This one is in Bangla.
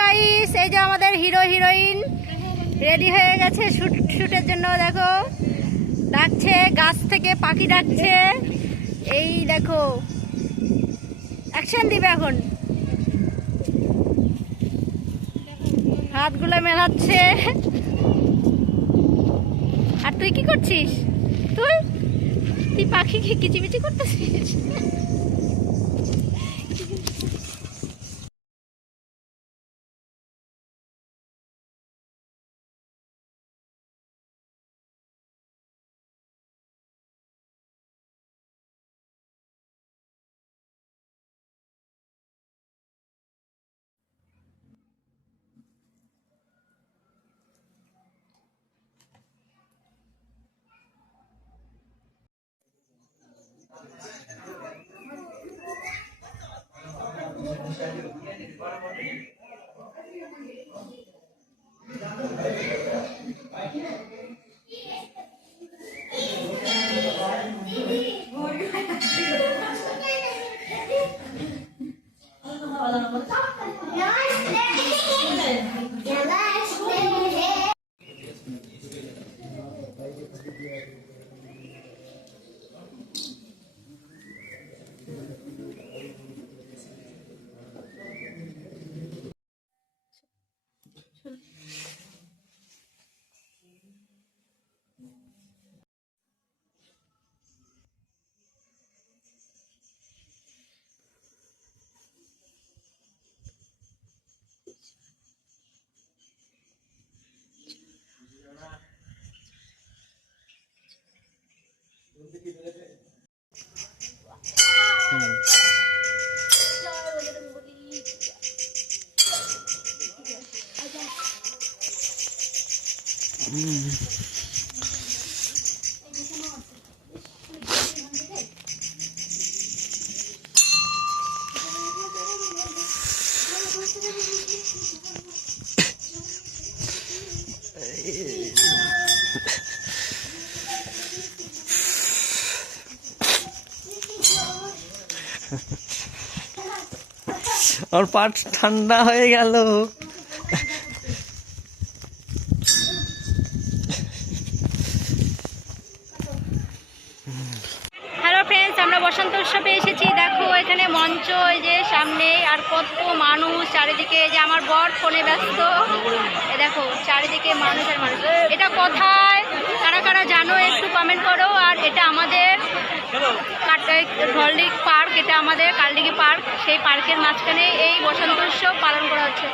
গাইস, এই যে আমাদের হিরো হিরোইন রেডি হয়ে গেছে শুটের জন্য। দেখো ডাকছে, গাছ থেকে পাখি ডাকছে। এই দেখো অ্যাকশন দিবে এখন, হাতগুলো মেলাচ্ছে। আর তুই কি করছিস? তুই তুই পাখি কিচিমিচি করতেছিস। और पाट ঠান্ডা হয়ে গেল। হ্যালো ফ্রেন্ডস, আমরা বসন্ত উৎসবে এসেছি। দেখো এখানে মঞ্চ, এই যে সামনে, আর কত মানুষ চারিদিকে। যে আমার বর ফোনে ব্যস্ত। এ দেখো চারিদিকে মানুষ আর মানুষ। এটা কোথায়, কারা কারা জানো একটু কমেন্ট করো। আর এটা আমাদের ঢলডিগ পার্ক, এটা আমাদের কালডিগি পার্ক। সেই পার্কের মাঝখানে এই বসন্ত উৎসব পালন করা হচ্ছে।